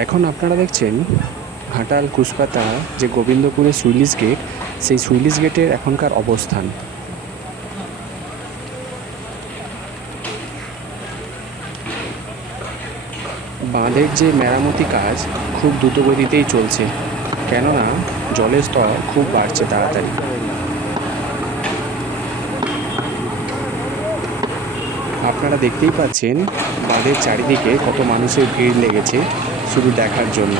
এখন আপনারা দেখছেন ঘাটাল কুসপাতা যে গোবিন্দপুরের সুইলিশ গেট, সেই সুইলিশ গেটের এখনকার অবস্থান। বাঁধের যে মেরামতি কাজ খুব দ্রুতগতিতেই চলছে, কেননা জলের স্তর খুব বাড়ছে তাড়াতাড়ি। আপনারা দেখতেই পাচ্ছেন বাঁধের চারিদিকে কত মানুষের ভিড় লেগেছে শুধু দেখার জন্য।